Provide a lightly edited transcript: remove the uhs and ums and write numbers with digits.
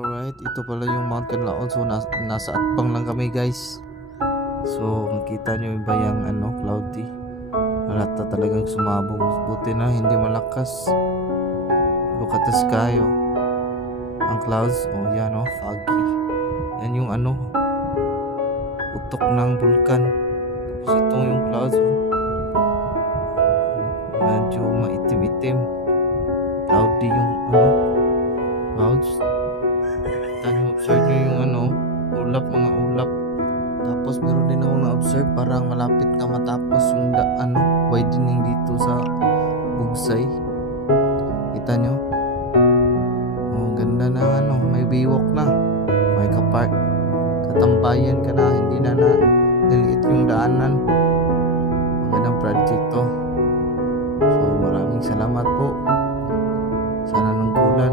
Alright, ito pala yung Mount Canlaon. So nasa atbang lang kami guys. So makita nyo ba yung cloudy. Halata talagang sumabog. Buti na hindi malakas. Look at the sky oh. Ang clouds, oh yan oh, foggy. Yan yung utok ng vulkan. Tapos itong yung clouds oh. Medyo maitim-itim. Cloudy yung clouds. Observe nyo yung ulap, mga ulap. Tapos meron din ako na-observe, parang malapit na matapos yung widening dito sa Bugsay. Kita nyo? Oh, ganda na may baywalk na. May katambayan ka na, hindi na naliit yung daanan. Magandang project to. So maraming salamat po. Sana nungkulan.